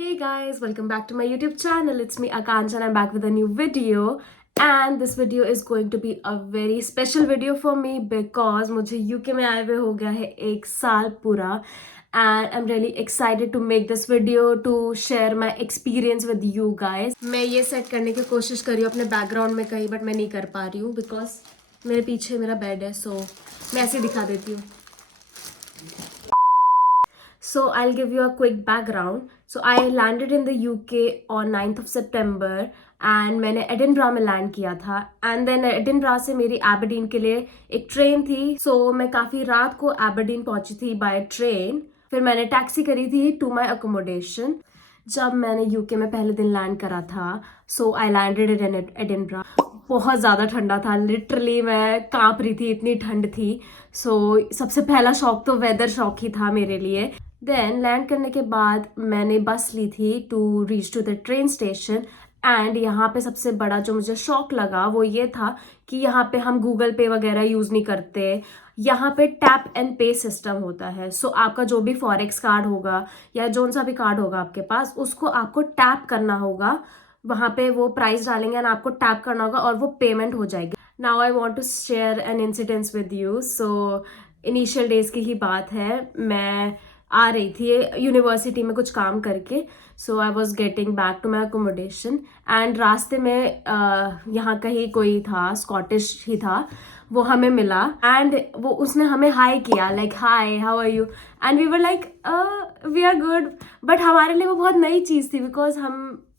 Hey guys, welcome back to my YouTube channel. It's me Akanksha and I'm back with a new video. And this video is going to be a very special video for me because मुझे UK में आए हुए हो गया है 1 साल पूरा. And I'm really excited to make this video to share my experience with you guys. मैं ये सेट करने की कोशिश कर रही हूँ अपने बैकग्राउंड में कहीं, बट मैं नहीं कर पा रही हूँ बिकॉज मेरे पीछे मेरा बेड है. सो मैं ऐसे ही दिखा देती हूँ. So I'll give you a quick background. So I landed in the UK on 9th of September and मैंने एडिनब्रा में लैंड किया था. एंड देन एडिनब्रा से मेरी एबरडीन के लिए एक ट्रेन थी. सो मैं काफ़ी रात को एबरडीन पहुंची थी बाय ट्रेन. फिर मैंने टैक्सी करी थी टू माई अकोमोडेशन. जब मैंने यूके में पहले दिन लैंड करा था, सो आई लैंडेड इन एडिनब्रा. बहुत ज़्यादा ठंडा था, लिटरली मैं काँप रही थी, इतनी ठंड थी. सो सबसे पहला शॉक तो वेदर शॉक ही था मेरे लिए. देन लैंड करने के बाद मैंने बस ली थी to reach to the train station. And यहाँ पे सबसे बड़ा जो मुझे शॉक लगा वो ये था कि यहाँ पे हम गूगल पे वगैरह यूज़ नहीं करते. यहाँ पे टैप एंड पे सिस्टम होता है. सो आपका जो भी फॉरेक्स कार्ड होगा या जोन सा भी कार्ड होगा आपके पास, उसको आपको टैप करना होगा. वहाँ पे वो प्राइस डालेंगे एंड आपको टैप करना होगा और वो पेमेंट हो जाएगी. Now I want to share an incidence with you. So initial days की ही बात है. मैं आ रही थी यूनिवर्सिटी में कुछ काम करके. So I was getting back to my accommodation and रास्ते में यहाँ कहीं कोई था, स्कॉटिश ही था, वो हमें मिला. एंड वो उसने हमें हाई किया, like hi how are you. And we were like we are good. But हमारे लिए वो बहुत नई चीज़ थी बिकॉज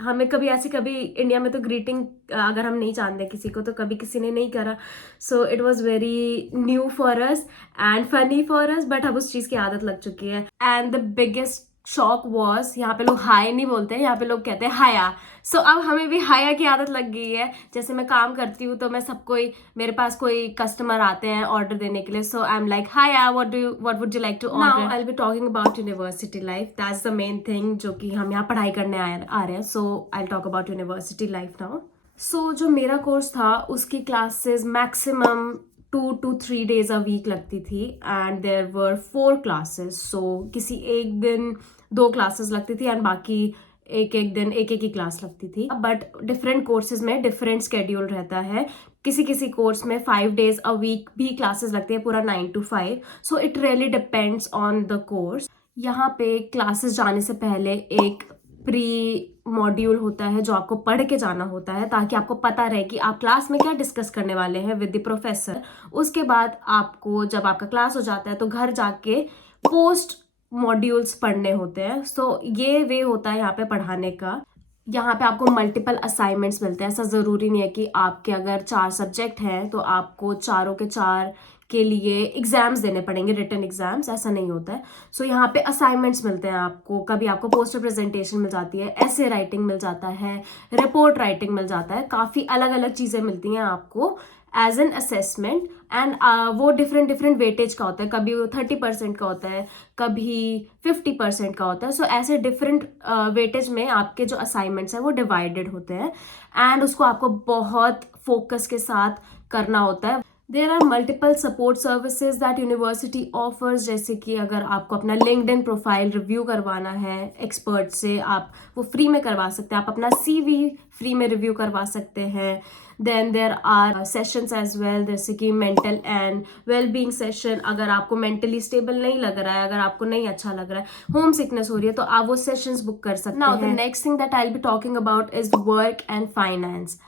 हमें कभी इंडिया में तो ग्रीटिंग अगर हम नहीं जानते किसी को तो कभी किसी ने नहीं करा. So it was very new for us and funny for us. But अब उस चीज़ की आदत लग चुकी है. And the biggest shock was, यहाँ पे लोग हाय नहीं बोलते हैं, यहाँ पे लोग कहते हैं हाया. सो अब हमें भी हाया की आदत लग गई है. जैसे मैं काम करती हूँ तो मैं सबको ही, मेरे पास कोई कस्टमर आते हैं ऑर्डर देने के लिए, so I am like hiya, what would you like to order. Now I will be talking about university life. That's the main thing जो कि हम यहाँ पढ़ाई करने आ रहे हैं. So I will talk about university life now. So जो मेरा कोर्स था उसकी classes maximum 2 to 3 days a week लगती थी. And there were 4 classes. So किसी एक दिन 2 classes लगती थी एंड बाकी एक दिन एक ही क्लास लगती थी. बट डिफरेंट कोर्सेज में डिफरेंट स्केड्यूल रहता है. किसी कोर्स में 5 days a week भी क्लासेस लगती है, पूरा 9 to 5. So it really depends on the course. यहाँ पे क्लासेस जाने से पहले एक प्री मॉड्यूल होता है जो आपको पढ़ के जाना होता है ताकि आपको पता रहे कि आप क्लास में क्या डिस्कस करने वाले हैं विद द प्रोफेसर. उसके बाद आपको जब आपका क्लास हो जाता है तो घर जाके पोस्ट मॉड्यूल्स पढ़ने होते हैं. सो ये वे होता है यहाँ पे पढ़ाने का. यहाँ पे आपको मल्टीपल असाइनमेंट्स मिलते हैं. ऐसा ज़रूरी नहीं है कि आपके अगर 4 सब्जेक्ट हैं तो आपको चारों के 4 के लिए एग्जाम्स देने पड़ेंगे, रिटन एग्जाम्स. ऐसा नहीं होता है. सो यहाँ पे असाइनमेंट्स मिलते हैं आपको. कभी आपको पोस्टर प्रेजेंटेशन मिल जाती है, ऐसे राइटिंग मिल जाता है, रिपोर्ट राइटिंग मिल जाता है. काफ़ी अलग अलग चीज़ें मिलती हैं आपको एज एन असेसमेंट. एंड वो डिफरेंट वेटेज का होता है. कभी वो 30% का होता है, कभी 50% का होता है. सो ऐसे डिफरेंट वेटेज में आपके जो असाइनमेंट्स हैं वो डिवाइडेड होते हैं एंड उसको आपको बहुत फोकस के साथ करना होता है. There are multiple support services that university offers. जैसे कि अगर आपको अपना लिंक्डइन प्रोफाइल रिव्यू करवाना है एक्सपर्ट से, आप वो फ्री में करवा सकते हैं. आप अपना CV फ्री में रिव्यू करवा सकते हैं. Then there are sessions as well, जैसे कि मेंटल एंड वेलबींग सेशन. अगर आपको मेंटली स्टेबल नहीं लग रहा है, अगर आपको नहीं अच्छा लग रहा है, होम सिकनेस हो रही है, तो आप वो सेशंस बुक कर सकते हैं. Now the next thing that I will be talking about is work and finance.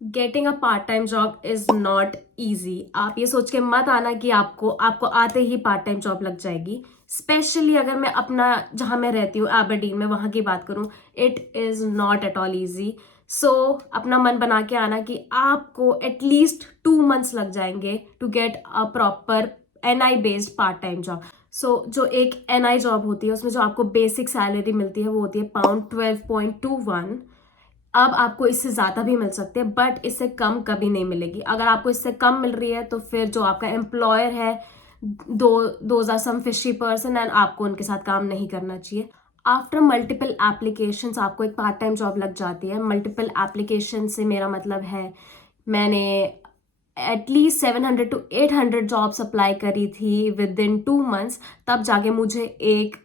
Getting a part time job is not easy. आप ये सोच के मत आना कि आपको आते ही पार्ट टाइम जॉब लग जाएगी. स्पेशली अगर मैं अपना जहाँ मैं रहती हूँ एबरडीन में, वहाँ की बात करूँ, it is not at all easy. So अपना मन बना के आना कि आपको एटलीस्ट 2 months लग जाएंगे to get a proper NI based part time job. So जो एक NI जॉब होती है उसमें जो आपको बेसिक सैलरी मिलती है वो होती है £12.21. अब आपको इससे ज़्यादा भी मिल सकते हैं बट इससे कम कभी नहीं मिलेगी. अगर आपको इससे कम मिल रही है तो फिर जो आपका एम्प्लॉयर है, those are some fishy person and आपको उनके साथ काम नहीं करना चाहिए. आफ्टर मल्टीपल एप्लीकेशंस आपको एक पार्ट टाइम जॉब लग जाती है. मल्टीपल एप्लीकेशन से मेरा मतलब है मैंने एटलीस्ट 700 to 800 जॉब्स अप्लाई करी थी विद इन 2 months. तब जाके मुझे एक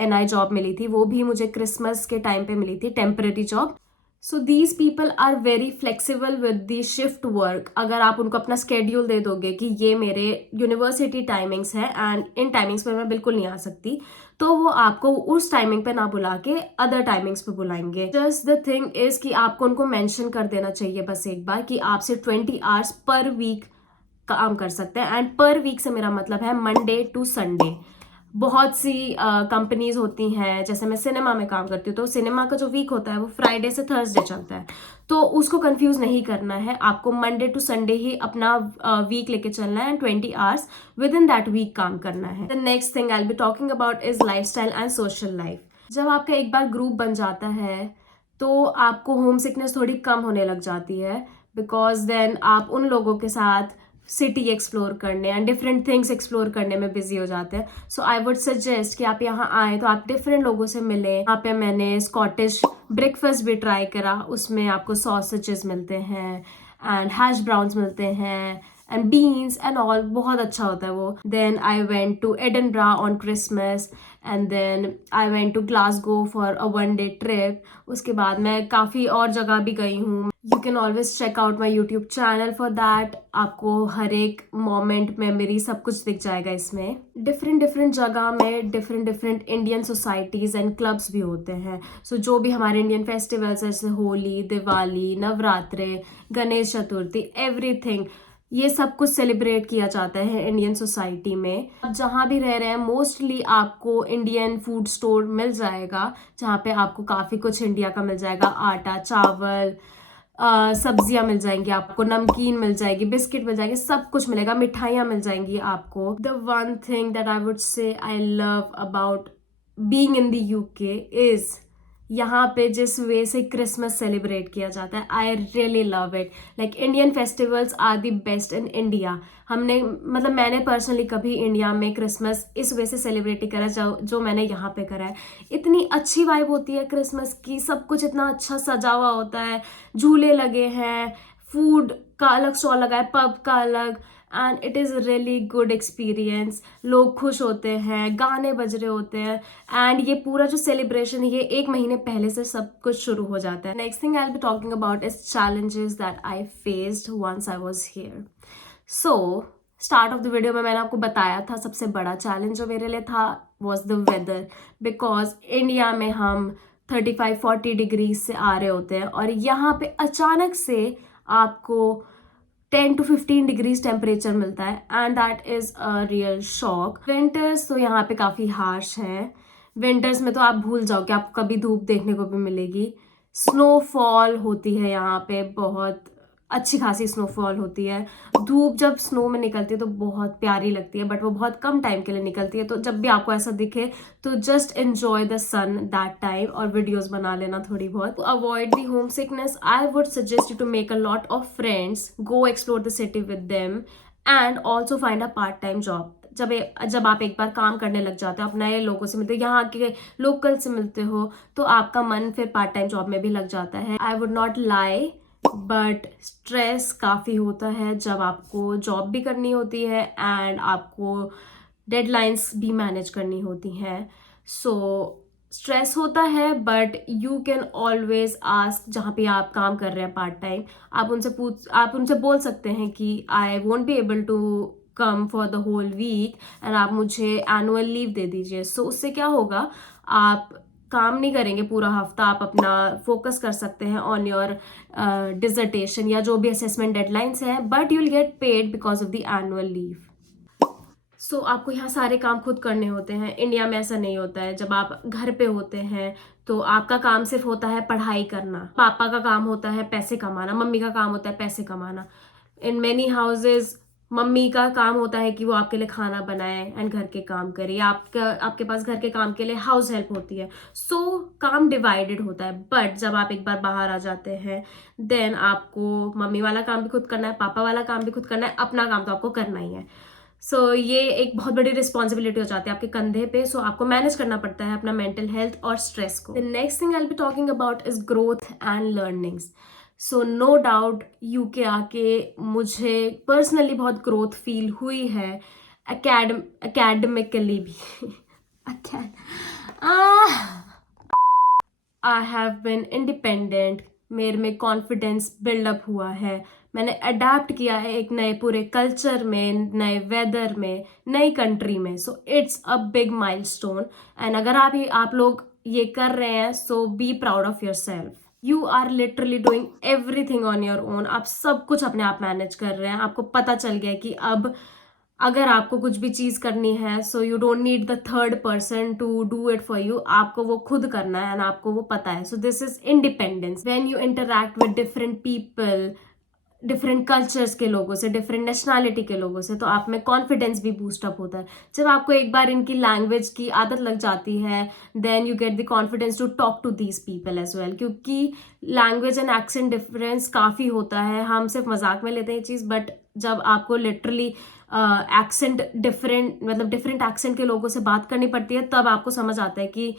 NI जॉब मिली थी, वो भी मुझे क्रिसमस के टाइम पे मिली थी, temporary job. So these people are very flexible with the shift work. अगर आप उनको अपना स्केड्यूल दे दोगे कि ये मेरे यूनिवर्सिटी टाइमिंग्स है एंड इन टाइमिंग्स पे मैं बिल्कुल नहीं आ सकती, तो वो आपको उस टाइमिंग पे ना बुला के अदर टाइमिंग्स पे बुलाएंगे. जस्ट द थिंग इज कि आपको उनको मेंशन कर देना चाहिए बस एक बार कि आपसे 20 आवर्स पर वीक काम कर सकते हैं. एंड पर वीक से मेरा मतलब है मंडे टू संडे. बहुत सी कंपनीज होती हैं, जैसे मैं सिनेमा में काम करती हूँ, तो सिनेमा का जो वीक होता है वो फ्राइडे से थर्सडे चलता है. तो उसको कंफ्यूज नहीं करना है, आपको मंडे टू संडे ही अपना वीक लेके चलना है and 20 hours within that week काम करना है. The next thing I will be talking about is lifestyle and social life. जब आपका एक बार ग्रुप बन जाता है तो आपको होम सिकनेस थोड़ी कम होने लग जाती है, बिकॉज देन आप उन लोगों के साथ सिटी एक्सप्लोर करने एंड डिफरेंट थिंग्स एक्सप्लोर करने में बिजी हो जाते हैं. सो आई वुड सजेस्ट कि आप यहाँ आए तो आप डिफरेंट लोगों से मिलें. यहाँ पे मैंने स्कॉटिश ब्रेकफास्ट भी ट्राई करा, उसमें आपको सॉसेजेस मिलते हैं एंड हैश ब्राउन्स मिलते हैं एंड बीन्स एंड ऑल, बहुत अच्छा होता है वो. Then I went to Edinburgh on Christmas and then I went to Glasgow for a 1 day trip. उसके बाद मैं काफ़ी और जगह भी गई हूँ. You can always check out my YouTube channel for that. आपको हर एक मोमेंट, मेमोरी, सब कुछ दिख जाएगा इसमें. डिफरेंट डिफरेंट जगह में different different Indian societies and clubs भी होते हैं. सो जो भी हमारे इंडियन फेस्टिवल्स जैसे होली, दिवाली, नवरात्रे, गणेश चतुर्थी, एवरीथिंग, ये सब कुछ सेलिब्रेट किया जाता है इंडियन सोसाइटी में. आप जहाँ भी रह रहे हैं मोस्टली आपको इंडियन फूड स्टोर मिल जाएगा, जहाँ पे आपको काफ़ी कुछ इंडिया का मिल जाएगा. आटा, चावल, सब्जियां मिल जाएंगी, आपको नमकीन मिल जाएगी, बिस्किट मिल जाएंगे, सब कुछ मिलेगा, मिठाइयाँ मिल जाएंगी आपको. The one thing that I would say I love about being in the UK is यहाँ पे जिस वे से क्रिसमस सेलिब्रेट किया जाता है. I really love it. Like Indian festivals are the best in India. हमने मतलब मैंने पर्सनली कभी इंडिया में क्रिसमस इस वे से सेलिब्रेट ही करा जो मैंने यहाँ पे करा है. इतनी अच्छी वाइब होती है क्रिसमस की, सब कुछ इतना अच्छा सजा हुआ होता है, झूले लगे हैं, फूड का अलग स्टॉल लगा है, पब का अलग, and it is really good experience. लोग खुश होते हैं, गाने बज रहे होते हैं एंड ये पूरा जो सेलिब्रेशन है ये 1 महीने पहले से सब कुछ शुरू हो जाता है. Next thing I will be talking about is challenges that I faced once I was here. So start of the video में मैंने आपको बताया था सबसे बड़ा चैलेंज जो मेरे लिए था was the weather. Because India में हम 35-40 डिग्री से आ रहे होते हैं और यहाँ पे अचानक से आपको 10 to 15 डिग्रीज टेम्परेचर मिलता है and that is a real shock. Winters तो यहाँ पे काफ़ी हार्श हैं. विंटर्स में तो आप भूल जाओ कि आपको कभी धूप देखने को भी मिलेगी. स्नोफॉल होती है यहाँ पे, बहुत अच्छी खासी स्नोफॉल होती है. धूप जब स्नो में निकलती है तो बहुत प्यारी लगती है, बट वो बहुत कम टाइम के लिए निकलती है. तो जब भी आपको ऐसा दिखे तो just enjoy the sun that time और वीडियोस बना लेना थोड़ी बहुत. To avoid the homesickness I would suggest you to make a lot of friends, go explore the city with them and also find a part time job. जब आप एक बार काम करने लग जाते हो, आप नए लोगों से मिलते हो, यहाँ के लोकल से मिलते हो, तो आपका मन फिर पार्ट टाइम जॉब में भी लग जाता है. I would not lie, but stress काफ़ी होता है जब आपको जॉब भी करनी होती है एंड आपको डेडलाइंस भी मैनेज करनी होती हैं. सो स्ट्रेस होता है, but you can always ask, जहाँ पे आप काम कर रहे हैं पार्ट टाइम, आप उनसे बोल सकते हैं कि I won't be able to come for the whole week and आप मुझे एनुअल लीव दे दीजिए. सो उससे क्या होगा, आप काम नहीं करेंगे पूरा हफ्ता, आप अपना फोकस कर सकते हैं ऑन योर डिसर्टेशन या जो भी असेसमेंट डेडलाइंस हैं, but you will get paid because of the annual leave. So आपको यहाँ सारे काम खुद करने होते हैं. इंडिया में ऐसा नहीं होता है. जब आप घर पे होते हैं तो आपका काम सिर्फ होता है पढ़ाई करना, पापा का काम होता है पैसे कमाना, मम्मी का काम होता है पैसे कमाना. इन मेनी हाउसेज मम्मी का काम होता है कि वो आपके लिए खाना बनाए एंड घर के काम करे. आपके पास घर के काम के लिए हाउस हेल्प होती है. सो काम डिवाइडेड होता है. बट जब आप एक बार बाहर आ जाते हैं देन आपको मम्मी वाला काम भी खुद करना है, पापा वाला काम भी खुद करना है, अपना काम तो आपको करना ही है. सो ये एक बहुत बड़ी रिस्पॉन्सिबिलिटी हो जाती है आपके कंधे पे. सो आपको मैनेज करना पड़ता है अपना मेंटल हेल्थ और स्ट्रेस को. The next thing I will be talking about is growth and learnings. So no doubt UK आके मुझे पर्सनली बहुत ग्रोथ फील हुई है, एकेडमिकली भी. Again. I have been independent, मेरे में कॉन्फिडेंस बिल्डअप हुआ है, मैंने अडेप्ट किया है एक नए पूरे कल्चर में, नए वेदर में, नई कंट्री में. So it's a big milestone. And अगर आप लोग ये कर रहे हैं, so be proud of yourself. You are literally doing everything on your own. आप सब कुछ अपने आप मैनेज कर रहे हैं. आपको पता चल गया कि अब अगर आपको कुछ भी चीज करनी है, so you don't need the third person to do it for you. आपको वो खुद करना है एंड आपको वो पता है. So this is independence. When you interact with different people, different cultures के लोगों से, डिफरेंट नेशनैलिटी के लोगों से, तो आप में कॉन्फिडेंस भी बूस्ट अप होता है. जब आपको एक बार इनकी लैंग्वेज की आदत लग जाती है, then you get the confidence to talk to these people as well. क्योंकि लैंग्वेज एंड एक्सेंट डिफरेंस काफ़ी होता है. हम सिर्फ मजाक में लेते हैं ये चीज़, बट जब आपको लिटरली एक्सेंट डिफरेंट, मतलब डिफरेंट एक्सेंट के लोगों से बात करनी पड़ती है, तब आपको समझ आता है कि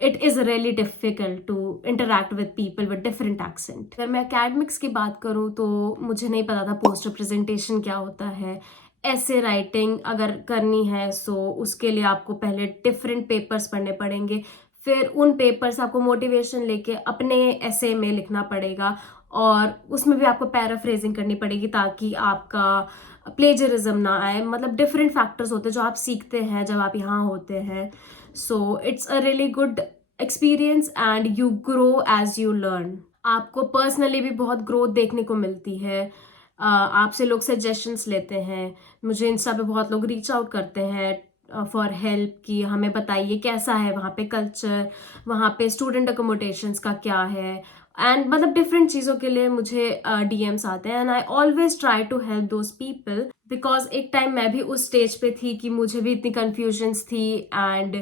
it is really difficult to interact with people with different accent. अगर मैं अकेडमिक्स की बात करूँ तो मुझे नहीं पता था पोस्ट रिप्रेजेंटेशन क्या होता है. ऐसे राइटिंग अगर करनी है, सो उसके लिए आपको पहले डिफरेंट पेपर्स पढ़ने पड़ेंगे. फिर उन पेपर्स आपको मोटिवेशन लेके अपने ऐसे में लिखना पड़ेगा, और उसमें भी आपको पैराफ्रेजिंग करनी पड़ेगी ताकि आपका प्लेजरिज्म ना आए. मतलब डिफरेंट फैक्टर्स होते हैं जो आप सीखते हैं जब आप यहाँ होते हैं. So it's a really good experience and you grow as you learn. आपको पर्सनली भी बहुत ग्रोथ देखने को मिलती है. आपसे लोग सजेशंस लेते हैं. मुझे इंस्टा पे बहुत लोग रीच आउट करते हैं फॉर हेल्प कि हमें बताइए कैसा है वहाँ पे कल्चर, वहाँ पे स्टूडेंट अकोमोडेशंस का क्या है. एंड मतलब डिफरेंट चीज़ों के लिए मुझे डीएम्स आते हैं. And I always try to help those people, because एक टाइम मैं भी उस स्टेज पे थी कि मुझे भी इतनी कन्फ्यूजन्स थी and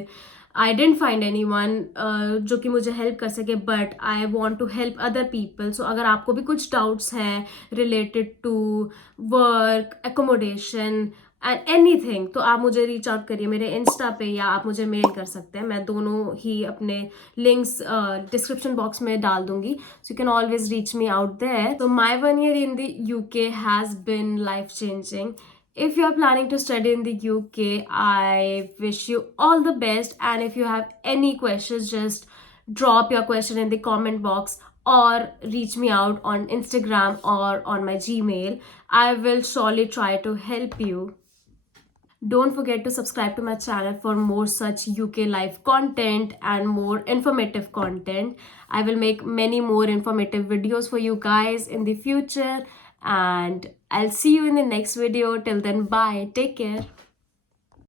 I didn't find anyone जो कि मुझे हेल्प कर सके. But I want to help other people. So अगर आपको भी कुछ डाउट्स हैं related to work, accommodation and anything, तो आप मुझे रीच आउट करिए मेरे इंस्टा पे, या आप मुझे मेल कर सकते हैं. मैं दोनों ही अपने लिंक्स डिस्क्रिप्शन बॉक्स में डाल दूंगी. So you can always reach me out there. तो my 1 year in the UK has been life changing. If you are planning to study in the UK, I wish you all the best. And if you have any questions, just drop your question in the comment box or reach me out on Instagram or on my Gmail. I will surely try to help you. Don't forget to subscribe to my channel for more such UK life content and more informative content. I will make many more informative videos for you guys in the future, and I'll see you in the next video. Till then, bye. Take care.